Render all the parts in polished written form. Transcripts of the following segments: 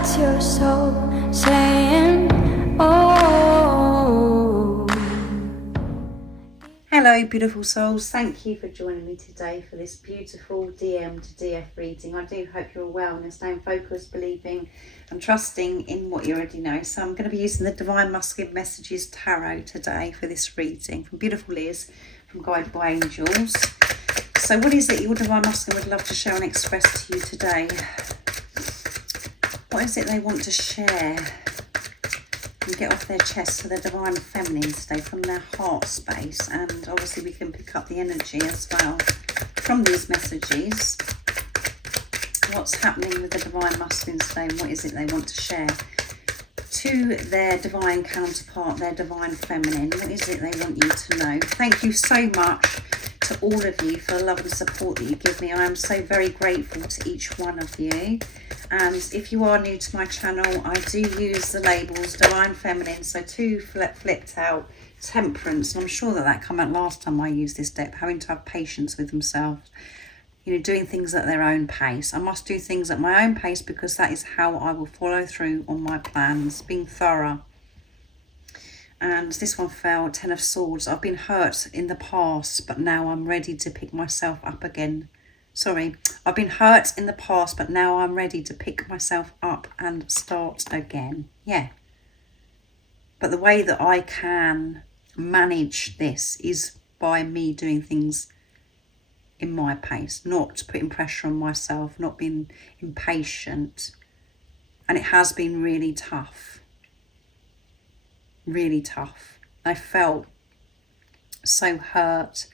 That's your soul saying, oh. Hello beautiful souls, thank you for joining me today for this beautiful DM to DF reading. I do hope you're well and staying focused, believing and trusting in what you already know. So I'm going to be using the Divine Masculine Messages Tarot today for this reading from beautiful Liz from Guided by Angels. So what is it your Divine Masculine would love to share and express to you today? What is it they want to share and get off their chest for their Divine Feminine today from their heart space? And obviously we can pick up the energy as well from these messages. What's happening with the Divine Masculine today and what is it they want to share to their Divine counterpart, their Divine Feminine? What is it they want you to know? Thank you so much to all of you for the love and support that you give me. I am so very grateful to each one of you. And if you are new to my channel, I do use the labels Divine Feminine, so two flipped out, Temperance, and I'm sure that came out last time I used this deck, having to have patience with themselves, you know, doing things at their own pace. I must do things at my own pace because that is how I will follow through on my plans, being thorough. And this one fell, Ten of Swords. I've been hurt in the past, but now I'm ready to pick myself up again. Sorry, I've been hurt in the past, but now I'm ready to pick myself up and start again. Yeah. But the way that I can manage this is by me doing things in my pace, not putting pressure on myself, not being impatient. And it has been really tough. Really tough. I felt so hurt.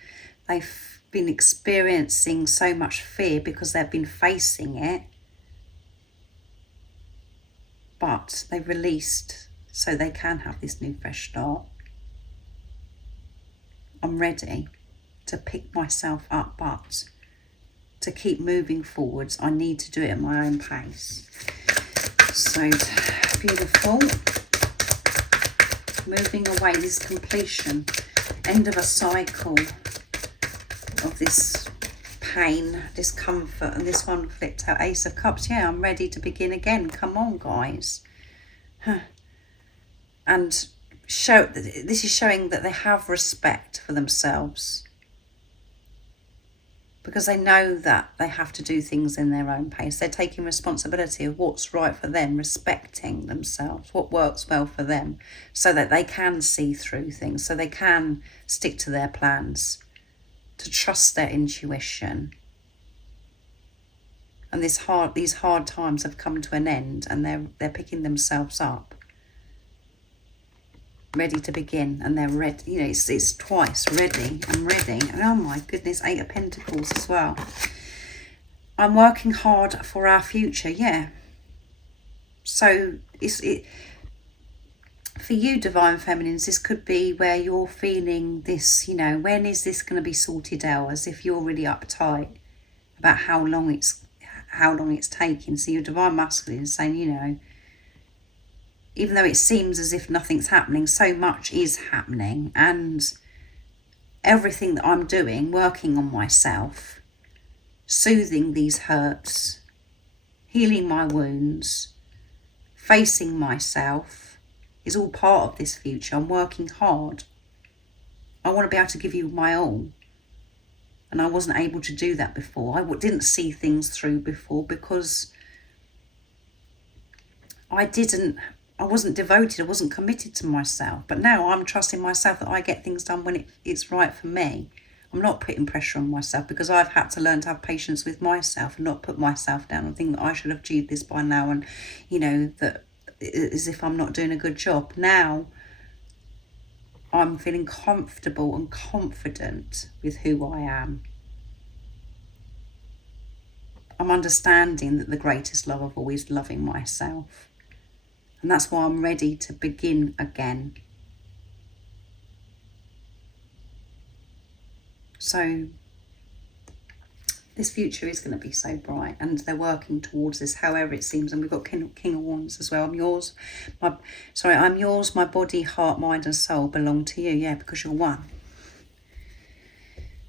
They've been experiencing so much fear because they've been facing it, but they've released so they can have this new fresh start. I'm ready to pick myself up, but to keep moving forwards I need to do it at my own pace. So beautiful. Moving away, this completion, end of a cycle of this pain, discomfort. And this one flipped out, Ace of Cups. Yeah, I'm ready to begin again. Come on, guys. And this is showing that they have respect for themselves, because they know that they have to do things in their own pace. They're taking responsibility of what's right for them, respecting themselves, what works well for them, so that they can see through things, so they can stick to their plans, to trust their intuition. And these hard times have come to an end, and they're picking themselves up, ready to begin. And they're ready, you know, it's twice, ready. I'm ready. And oh my goodness, Eight of Pentacles as well. I'm working hard for our future. Yeah. So for you Divine Feminines, this could be where you're feeling this, you know, when is this going to be sorted out, as if you're really uptight about how long it's taking. So your Divine Masculine is saying, you know, even though it seems as if nothing's happening, so much is happening. And everything that I'm doing, working on myself, soothing these hurts, healing my wounds, facing myself, is all part of this future. I'm working hard. I want to be able to give you my all. And I wasn't able to do that before. I didn't see things through before because I wasn't devoted, I wasn't committed to myself. But now I'm trusting myself that I get things done when it's right for me. I'm not putting pressure on myself, because I've had to learn to have patience with myself and not put myself down and think that I should have achieved this by now, and, you know, that as if I'm not doing a good job. Now I'm feeling comfortable and confident with who I am. I'm understanding that the greatest love of all is loving myself. And that's why I'm ready to begin again. So this future is going to be so bright, and they're working towards this, however it seems. And we've got King of Wands as well. I'm yours, my body, heart, mind and soul belong to you. Yeah, because you're one.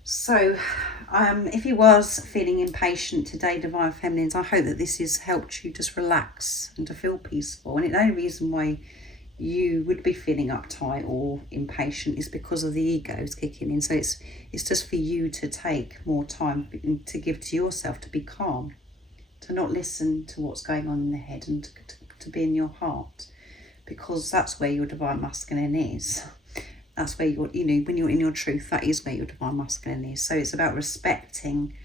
So if you was feeling impatient today, Divine Feminines, I hope that this has helped you just relax and to feel peaceful. And the only reason why you would be feeling uptight or impatient is because of the egos kicking in. So it's just for you to take more time to give to yourself, to be calm, to not listen to what's going on in the head, and to be in your heart, because that's where your Divine Masculine is. That's where you're, when you're in your truth, that is where your Divine Masculine is. So it's about respecting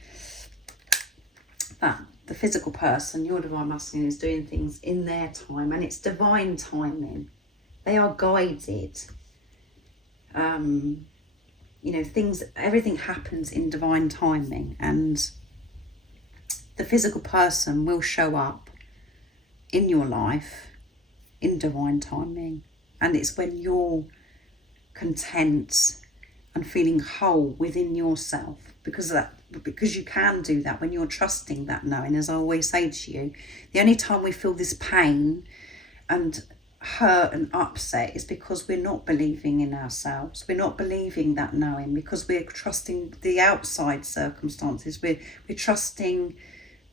that the physical person, your Divine Masculine, is doing things in their time, and it's divine timing. They are guided. Everything happens in divine timing, and the physical person will show up in your life in divine timing. And it's when you're content and feeling whole within yourself, because you can do that when you're trusting that knowing. As I always say to you, the only time we feel this pain and hurt and upset is because we're not believing in ourselves. We're not believing that knowing, because we're trusting the outside circumstances. We're trusting,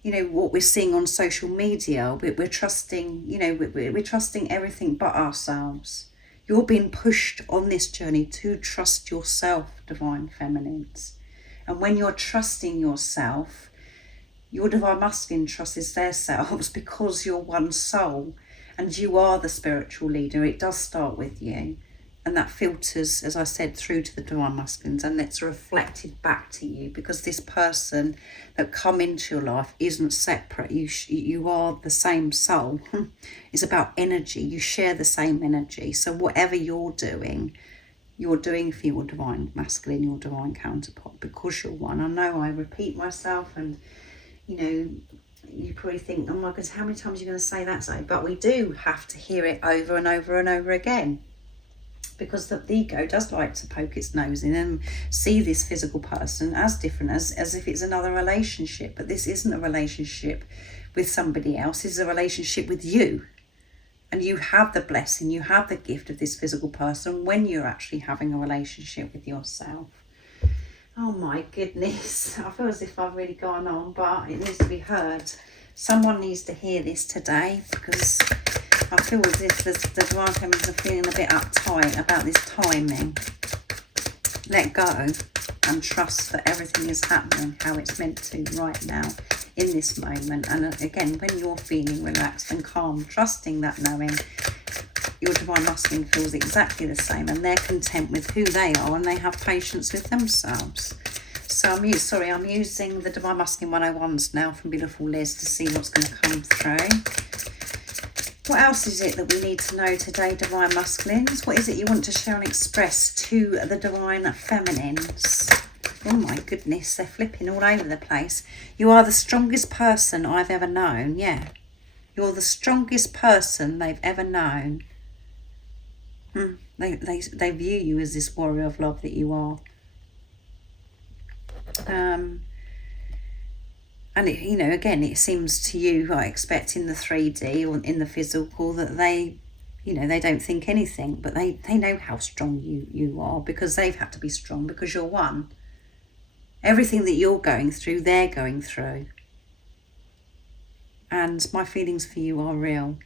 what we're seeing on social media. We're trusting, we're trusting everything but ourselves. You're being pushed on this journey to trust yourself, Divine Feminines. And when you're trusting yourself, your Divine Masculine trusts their selves, because you're one soul and you are the spiritual leader. It does start with you. And that filters, as I said, through to the Divine Masculines, and it's reflected back to you, because this person that come into your life isn't separate. You are the same soul. It's about energy. You share the same energy. So whatever you're doing for your Divine Masculine, your divine counterpart, because you're one. I know I repeat myself, and you probably think, oh my goodness, how many times are you going to say that, Zoe? But we do have to hear it over and over and over again, because the ego does like to poke its nose in and see this physical person as different, as if it's another relationship. But this isn't a relationship with somebody else. This is a relationship with you. And you have the blessing, you have the gift of this physical person when you're actually having a relationship with yourself. Oh my goodness, I feel as if I've really gone on, but it needs to be heard. Someone needs to hear this today, because I feel as if the Divine Feminines are feeling a bit uptight about this timing. Let go and trust that everything is happening how it's meant to right now, in this moment. And again, when you're feeling relaxed and calm, trusting that knowing, your Divine Masculine feels exactly the same, and they're content with who they are, and they have patience with themselves. So I'm using the Divine Masculine 101s now from beautiful Liz to see what's going to come through. What else is it that we need to know today, Divine Masculines? What is it you want to share and express to the Divine Feminines? Oh my goodness, they're flipping all over the place. You are the strongest person I've ever known. Yeah, you're the strongest person they've ever known. They view you as this warrior of love that you are. And it, again, it seems to you, I expect, in the 3D or in the physical, that they don't think anything, but they know how strong you are, because they've had to be strong, because you're one. Everything that you're going through, they're going through. And my feelings for you are real.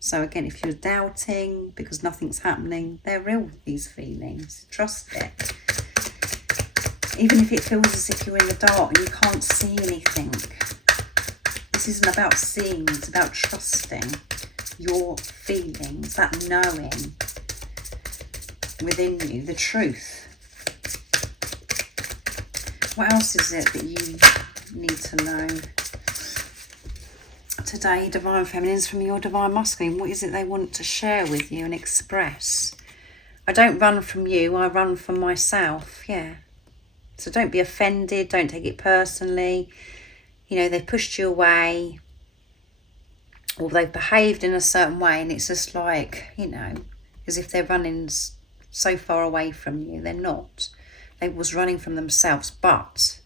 So again, if you're doubting because nothing's happening, they're real, these feelings. Trust it. Even if it feels as if you're in the dark and you can't see anything. This isn't about seeing, it's about trusting your feelings, that knowing within you, the truth. What else is it that you need to know today, Divine Feminines, from your Divine Masculine? What is it they want to share with you and express? I don't run from you, I run from myself. Yeah. So don't be offended, don't take it personally. They've pushed you away, or they've behaved in a certain way, and it's just like, as if they're running so far away from you. They're not. They was running from themselves. But,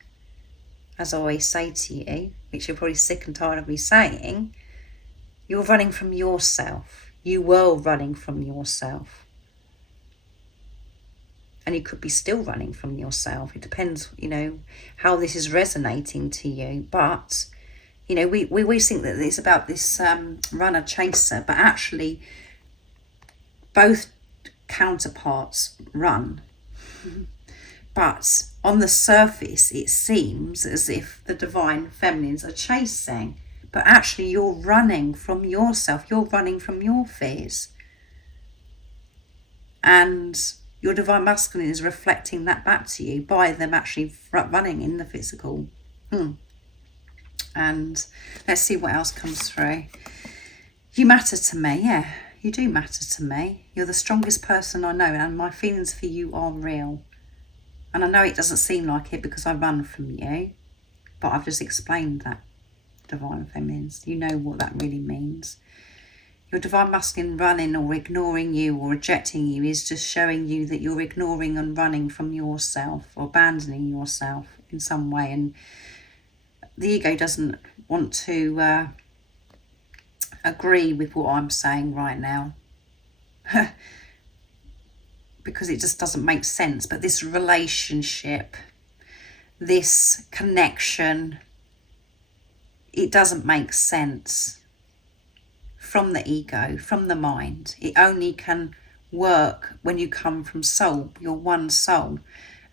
as I always say to you, which you're probably sick and tired of me saying, you're running from yourself. You were running from yourself. and you could be still running from yourself. It depends, you know, how this is resonating to you. But, you know, we always think that it's about this runner chaser, but actually both counterparts run. But on the surface, it seems as if the divine feminines are chasing, but actually you're running from yourself. You're running from your fears. And your divine masculine is reflecting that back to you by them actually running in the physical. And let's see what else comes through. You matter to me. Yeah, you do matter to me. You're the strongest person I know, and my feelings for you are real. And I know it doesn't seem like it because I run from you, but I've just explained that, divine feminines. You know what that really means. Your divine masculine running or ignoring you or rejecting you is just showing you that you're ignoring and running from yourself or abandoning yourself in some way. And the ego doesn't want to agree with what I'm saying right now because it just doesn't make sense. But this relationship, this connection, it doesn't make sense from the ego, from the mind. It only can work when you come from soul. You're one soul,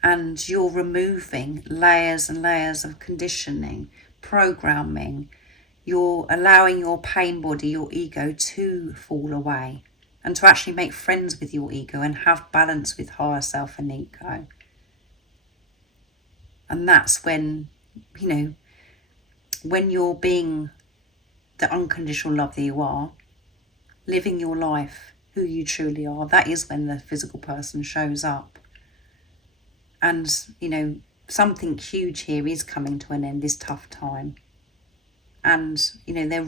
and you're removing layers and layers of conditioning, programming. You're allowing your pain body, your ego, to fall away and to actually make friends with your ego and have balance with higher self and ego. And that's when, you know, when you're being the unconditional love that you are, living your life who you truly are, that is when the physical person shows up. And, you know, something huge here is coming to an end, this tough time. And, you know, they're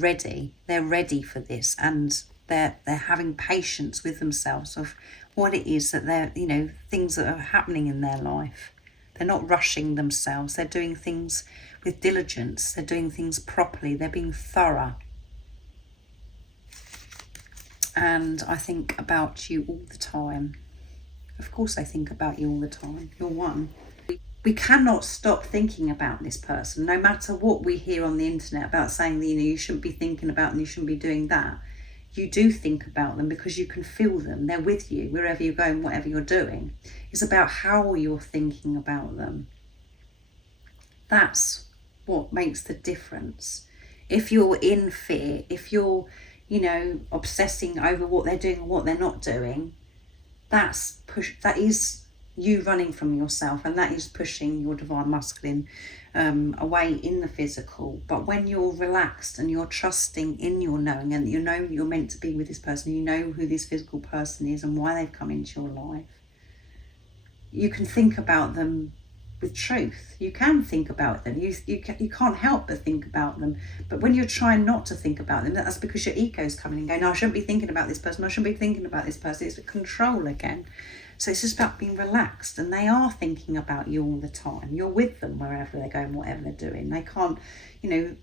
ready for this, and they're having patience with themselves of what it is that they're, you know, things that are happening in their life. They're not rushing themselves. They're doing things with diligence. They're doing things properly. They're being thorough. And I think about you all the time. Of course I think about you all the time. You're one. We cannot stop thinking about this person, no matter what we hear on the internet about saying that, you know, you shouldn't be thinking about them, you shouldn't be doing that. You do think about them because you can feel them. They're with you wherever you're going, whatever you're doing. It's about how you're thinking about them. That's what makes the difference. If you're in fear, if you're, you know, obsessing over what they're doing and what they're not doing, that is you running from yourself, and that is pushing your divine masculine away in the physical. But when you're relaxed and you're trusting in your knowing, and you know you're meant to be with this person, you know who this physical person is and why they've come into your life, you can think about them with truth. You can think about them. You can't help but think about them. But when you're trying not to think about them, that's because your ego's coming and going, no, I shouldn't be thinking about this person. I shouldn't be thinking about this person. It's control again. So it's just about being relaxed, and they are thinking about you all the time. You're with them wherever they're going, whatever they're doing. They can't, you know,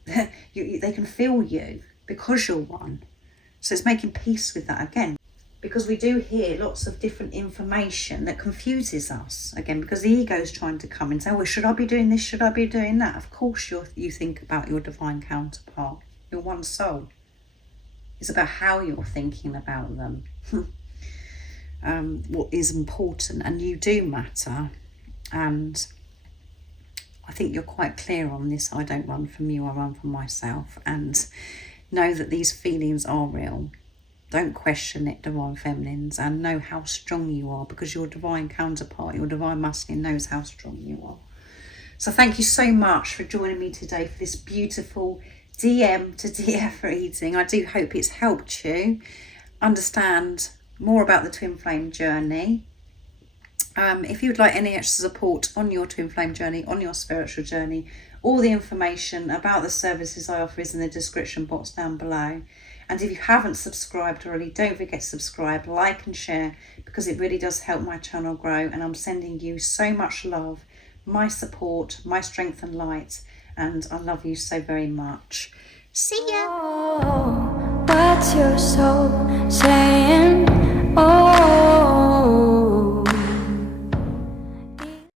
they can feel you because you're one. So it's making peace with that again. Because we do hear lots of different information that confuses us, again, because the ego is trying to come and say, well, should I be doing this? Should I be doing that? Of course you think about your divine counterpart. You're one soul. It's about how you're thinking about them. What is important, and you do matter. And I think you're quite clear on this. I don't run from you, I run from myself. And know that these feelings are real. Don't question it, divine feminines, and know how strong you are, because your divine counterpart, your divine masculine, knows how strong you are. So thank you so much for joining me today for this beautiful DM to DF reading. I do hope it's helped you understand more about the twin flame journey. If you would like any extra support on your twin flame journey, on your spiritual journey, all the information about the services I offer is in the description box down below. And if you haven't subscribed already, don't forget to subscribe, like and share, because it really does help my channel grow. And I'm sending you so much love, my support, my strength and light, and I love you so very much. See ya! Oh, what's your soul saying? Oh.